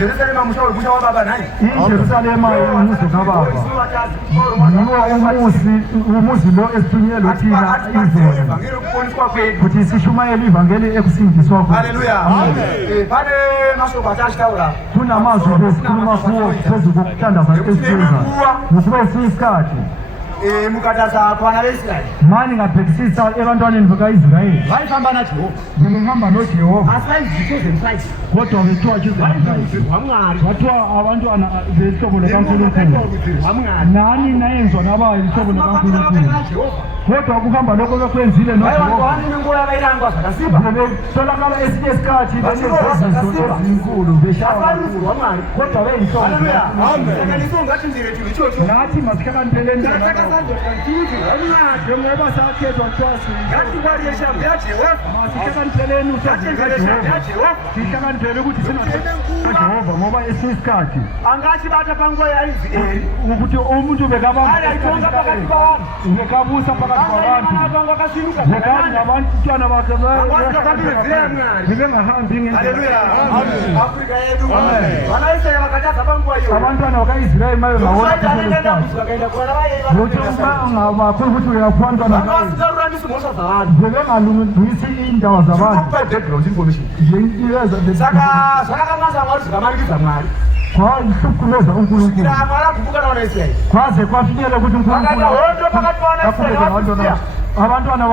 Jerusalem musha wa baba nani? Jerusalem umuzi kababa. Umuzi lo esithunyelwe thina izolo. Kuthi sishumayele ivangeli ekusindiswa kulo. Haleluya. Amen. Bale masoba atashitaula. Kunamazwi esikhuluma kuwo phezu kokuthandaza esiyenza. Ngokuba isikhathi mukataza kwana leSiraeli. Mani ngabhekisisa ebantwaneni bakaIsrayeli. Wayihamba naJehova. Ngihamba noJehova. Asayizitho zemflight. Kodwa bethiwa wamngani. Wathiwa abantwana behlobo likaNkulunkulu. Nani nayenzwa naba ihlobo likaNkulunkulu. Kodwa kuhamba lokho bekwenzile noJehova. Tolakala esinye isikhathi benezizizo ezinkulu beshaya. Kodwa beyinhlobo. Nathi masihlakaniphele endlela. Njengoba sakhethwa twasi. Masihlakaniphele uSaziyehova. Sihlakaniphele ukuthi sinaJehova ngoba esinye isikhathi. Angathi batha phansi kwayo ukuthi umuntu bekabamba. Bekabusa phakathi Zekani abantwana bakhe bebengahambi ngendlela. Afrika yedu. Wanaisraeli wakataka bangu hiyo. Abantwana baka-Israyeli maye ngabona ungabakhulu ukuthi uyaphantwana bebengalungisi iindawo zabantu kwahlukumeza uNkulunkulu kwaze kwafikela ukuthi uNkulunkulu abantwana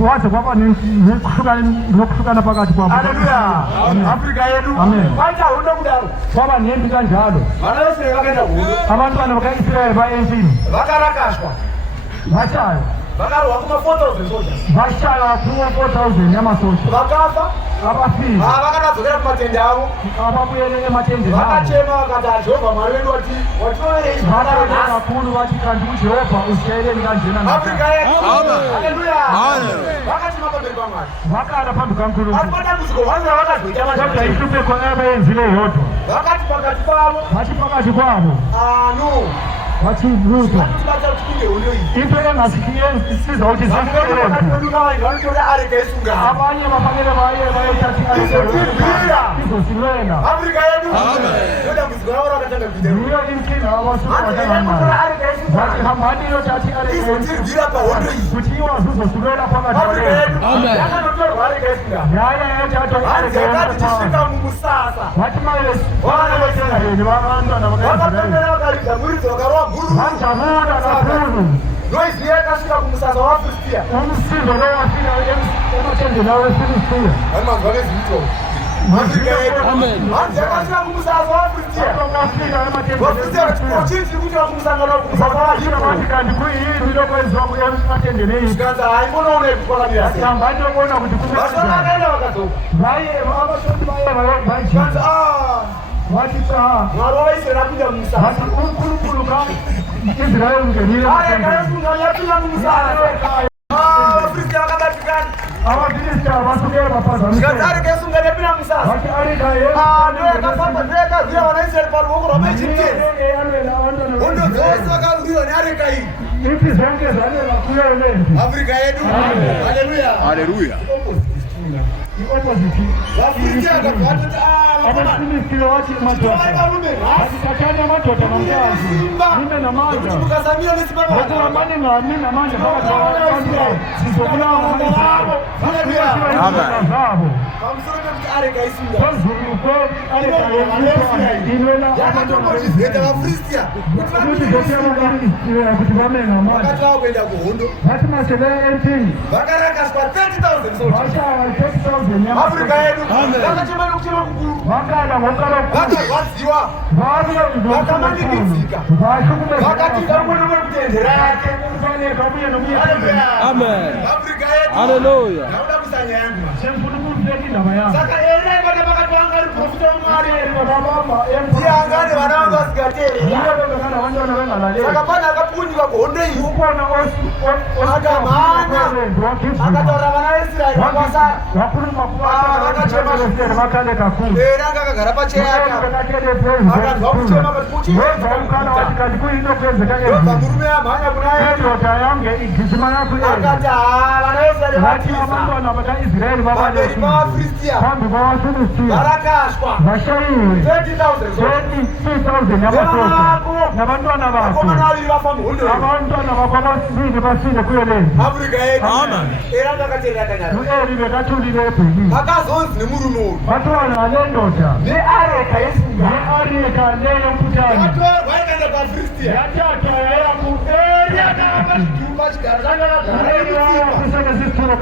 waze kwaba nokuhlukana phakathi kwabo. Afrika yedu. Kwaba nempi kanjalo. Abantwana baka-Israyeli baya-empini vakarakashwa bashaywa vakarwa kuma-4,000 soldiers bashaywa kuma-4,000 yamasosha vakafa abafile vakatadzokera kumatende avo ababuyele ematendeni abo vakachema vakati jehovha mwari wedu watinoverei kakhulu bathi kanti uJehova usiyeleni kanjena Afrika yedu. Haleluya. Vakachema pamberi pamwari vakala phambi kaNkulunkulu asi madambudziko vanza vakazoita kodwa mazvaa ihlupheko abayenzile yodwa vakati pakati pavo bathi phakathi kwabo no bathi lutho vatibata kuti kunge hondo iyi into engasiza ukuthi vanotora areka yesungano abanye bafanele bayetathiizosilwela Afrika yedu. Dambudziko ravo rakatanga kuita iyo inkinga abasubathi hambani iyotathi izotirwira pahondo iyi kuti iwazizosilwela phakathi Afrika yedu yakanotorwa areka yesungano yaya hanzi yakati tisvika mumusasa vathi mayevaaaeni vabantwana vakapembera vakaridza muridzo vakarwa guru vajabula kakhulu noizi yakasvika kumusasa wavafilistia umsindo lowafika ematendeni awefilistiya vanimazwa nezvito Afrika yedu. Hanzi yakasvika kumusasa wavafilistia vakafika vafilistia chikoro chii chiri kuitika kumusangano kumusasa wavafilistia kanti kuyini lokwenziwa ematendeni eyi zvikanzi haimonoone kupakamira sei hambani lokubona kuti vashona vakaenda vakadzoka avashoti zvikanzi vathi cha mwari wavaisraeri apinda mumusasa vathi uNkulunkulu ka-Israyeli ungenile areka yesungano yapinda mumusasa vafilistia vakabatikana abafilistiya basukele zvikanzi baphazamiseka areka yesungano yapinda mumusasa vathi areka ndoyakafamba ndoyakaziva vanaisraeri paruoko rwamaegyptians hondo dzose vakarwiwa neareka iyi ithi zonke zalela kuyo lempi Afrika yedu. Haleluya. i-opposite Vafilistia vakati abafilistiya wathi madoda atikatani amadoda nomkazi nime namandla mukazamira nesimba vana ngokuhamba ningami namandla phakathi sizobulawa zabo pamusoro pekuti areka isunga phezulu yakatombozvizeta vafilistia kuti zosiyana kuti vame namandla vakati vakuenda kuhondo vathi masele empini vakarakaswa 30,000 soldiers vashaya 30,000 Afrika yedu vakachema nekuchema kukuru vakala vakarwadziwa vakamanikidzika vakati vamunowe kutendera yake Afrika yedu. Hallelujah. Nauda kusanya yangu semfuna saka erekana pakati vanga riprofita wamwari tiangane vana vangu vasingateri saka pane akapunyuka kuhondo iyi akamhanya akataura vana veisraeri vakasara anga akagara pacheya yake akanzwa kuchema kuti kuchiobva murume amhanya kuna akati vana veisraeri vatisa pamberi pavafilistia varakashwa 30,000 nabantwana bakho vakomana vaviri vafa muhondo abantwana bakho abasibili basile kuyo lempi Afrika yedu era ndakateera kanyara ueli bekathulile ebhekile vakazonzi nemurume uyu bathiwana le ndoda neareka yesunga ne-areka leyomkhuhlane yatorwa ikaenda pafilistia yathathwa yaya ku-eriakaba chitupa chigara changa vagara imutsipa kuseke sisithulo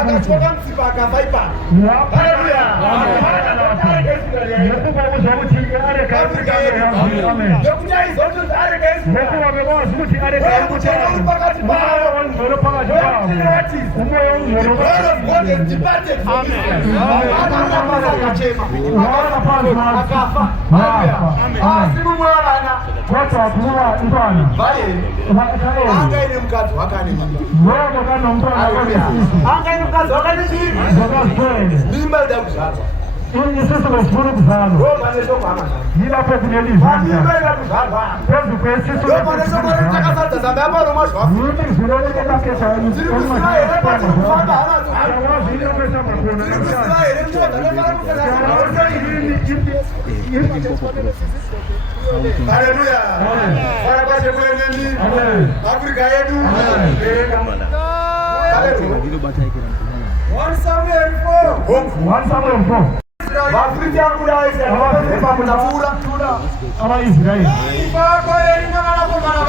akachoka mutsipa akafa ipapa haleluya nekuba kuzwa ukuthi i-areka Afrika yedu amen nekuti aizotonzi areka yesunga nekuba bekwazi ukuthi i-areka kuchena uri pakati pavo ongcwele phakathi kwabo umoya ongcwele blood of God has departed from Israel. Akaramba akachema. Akafa. Haleluya. Asi mumwe wavana kodwa kuwa intwana vayeni anga ine mukadzi wakane mimba. ngoba kanomntwana Haleluya. Anga ine mukadzi wakane chii? zvakazwele Mimba ida kuzvarwa. Isusu lesifuna ukuzalwa. Ngoba lesokuhamba. Yilapho kunelizwi. Angibela kuzalwa. Phezu kwesisu Ngoba lesokuhamba utakazadza zambe apha nomashwa. yini izilonke lakhetha Ziri kusirayele bathi kufamba amazi. ayawazi into esihamba khona Ziri kusirayele mthoda lefana kufela. Haleluya. Bwana kwashe kweneni. Afrika yedu. One Samuel 4. Vafriti akudayisa vamutapfuura abaisraeli Ifakwaeri navanakomana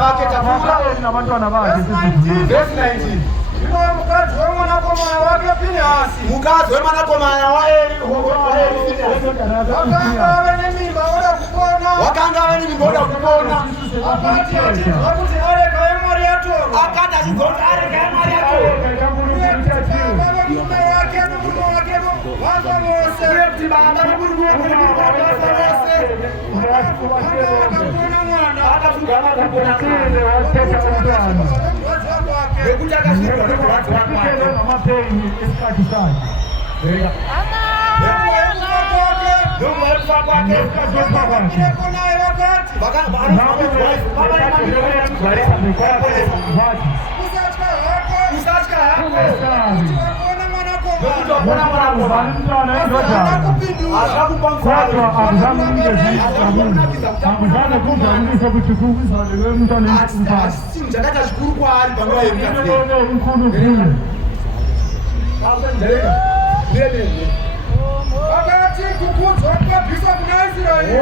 vake tapfuura. navantwana vakhe Verse 19. mukadzi wemwanakomana wake Pinehasi Mukadzi wemwanakomana waEli vakanga vane mimba oda kupona wakanga ave nemimba oda kupona. akati achinzwa kuti areka yemwari yatorwa Akati achinzwa kuti areka yemwari yatorwa baba mume wake nomume wake vafa vose uye kuti baba nomurume wake vafa vose vakapona mwana akafunga vakapona kurwadza kwake nekuti akasvika nekurwadziwa kwake. amapengi esikhathi sakhe Ndombo yekufa kwake vakapireko naye vakati kusatya hako usatya hako vakona mwanakomana nekuti wakona mwanakomana akupindura akakupa kodwa mfano akuzange kujabulise ukuthi kuzalelwe umntwana asi chinhu chakaita zvikuru kwaari panguva yemukadzi inkulu kuye vakati kukudzwa kwabviswa kuna Israeri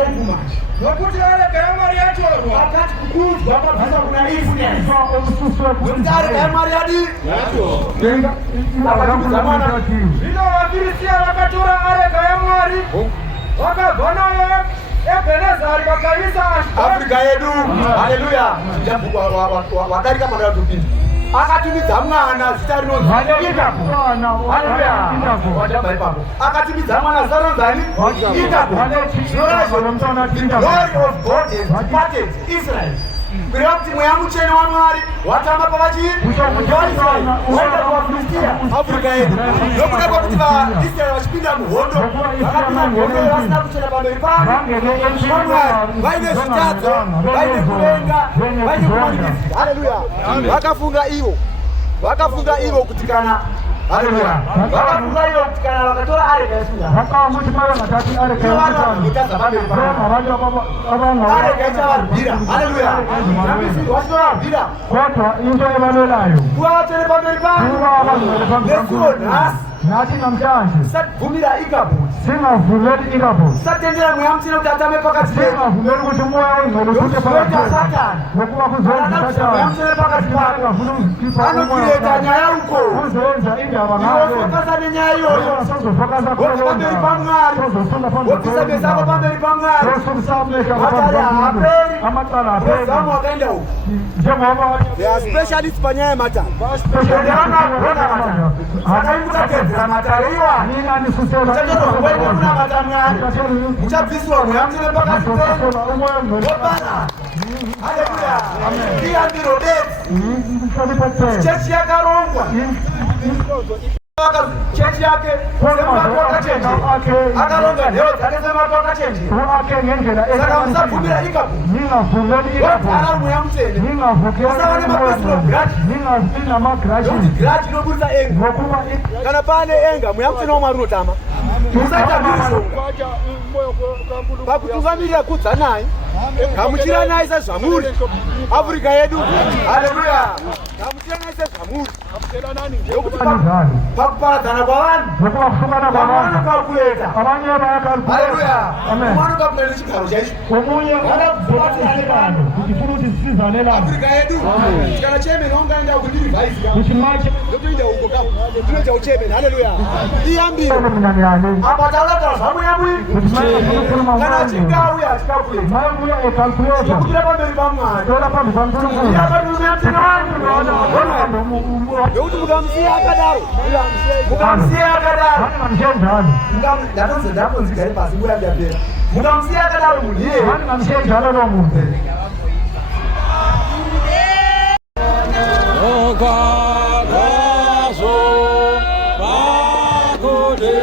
nokuti areka yamwari yatorwa akati kukudzwa kwabviswa kuna Israeri nekuti areka yamwari yadi zvino vaFiristia vakatora areka yamwari vakabva nayo Ebenezari vakaisa Ashdodi Afrika yedu. Haleluya. Wadarika mwana watupinda akatumidza mwana zita rinonzi akatumidza mwana zita rinonzani the glory of God has departed Israel. Kureva kuti mweya mutsvene waMwari watamba pavachivaisraeri waenda kuvafilistia Afrika yedu nokuda kwekuti vaisraeri vachipinda muhondo vakapinda muhondo vasina kuchena pamberi pavo vaMwari vaine zvitadzo vaine kuvenga vaine kumanikidzira. Haleluya. Vakafunga ivo kuti kana haleluya vakafunga ivo kuti kana vakatora areka yeSungano vanotadza pamberi pavo areka ichavarwira. Haleluya. Zvamisirwa chinovarwira kodwa into ebalelayo kuva vatsvene pamberi pavo nesuwo nhasi nathi namhlanje tisabvumira Ikabhodi singavumeli Ikabhodi tisatendera mweya mutsvene kuti atambe pakati pedu singavumeli ukuthi umoya wengcwele uthuthe phakathi nokuzoita kwethu Satani ngokuba kuzowenza mweya Satani mutsvene pakati pako angafuna ukuzikhipha anokireta nyaya uko uzowenza indaba ngayo iwofokasa nenyaya iyoyo sozofakaza woza pamberi paMwari sozofunda wodzisa zako pamberi paMwari sosukusamleka matari haaperi amacala apheli wezamu wakaenda uko njengoba specialist panyaya yematari akaimukatedzera matare iwani nina ndisusela muchatorwa kunamata Mwari muchabviswa mweya mutsvene pakati penu wobara. Haleluya. Iya ndiro bedzi chechi yakarongwa chechi yake semato akachenjera akaronga nhero dzake semato akachenjera saka musabvumira Ikabhodi wotara mweya mutsvene musava nemapersonal grudge nokuti grudge inobudisa enga kana pane enga mweya mutsvene waMwari unotama. Musaita mhirizhonga pakutungamirira kudza naye gamuchira naye sezvamuri Afrika yedu. Haleluya. Gamuchira naye sezvamuri nokuti pakuparadzana kwavanhu vamwe vanokalkuleta. Haleluya. Vamwe vanokalkuleta nechigaro chaicho Afrika yedu. Kana chairman wangaenda kundirivhaisi ndotoenda uko kapo ndinoita uchairman. Haleluya. Iyambiro apa taurataura zvamweya mwiri kana achinge auya achikalkuleta nokutira pamberi paMwari nekuti mukamusiya akadaro ndatonzi gare pasi nguva yapera mukamusiya akadaro munhu iyeye Okadazo, Bagode,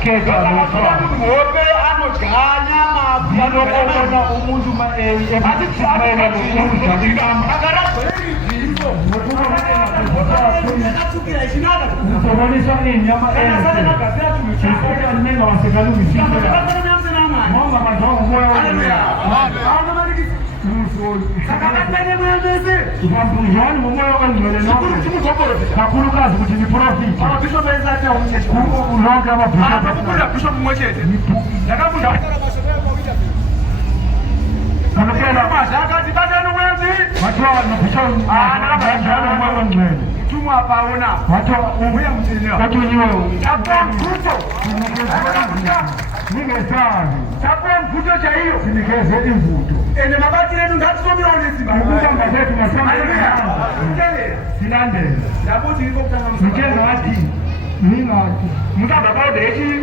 khetha lotshwala ngobe anoganya nalokona umuntu ebathithimele lokudla inyama ngizobonisa inyama enhle wasekalungisile ngoba bajonga umoya njani ngomoya ongcwele kakhulukazi ukuthi niprofite lonke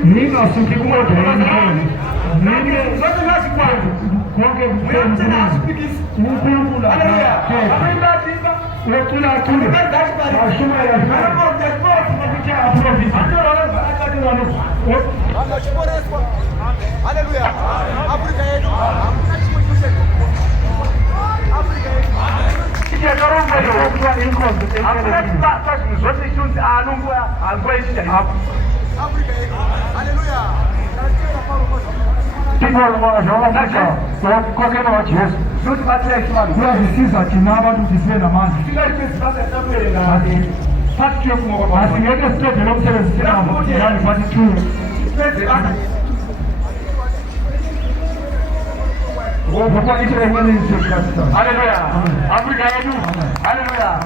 ningasuki kumodeni Hallelujah. Africa yetu. Africa yetu. kuyazisiza thina abantu sibe namandla asingeke siqede lo msebenzi sinabo bathi Hallelujah. Africa yetu. Hallelujah.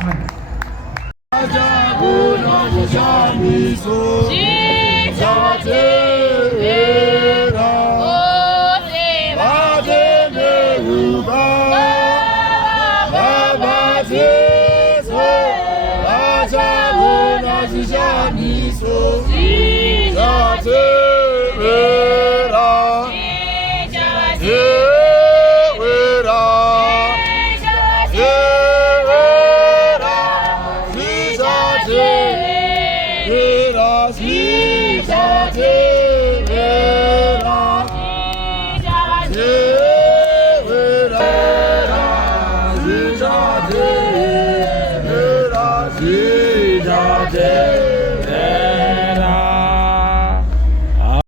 Jesus.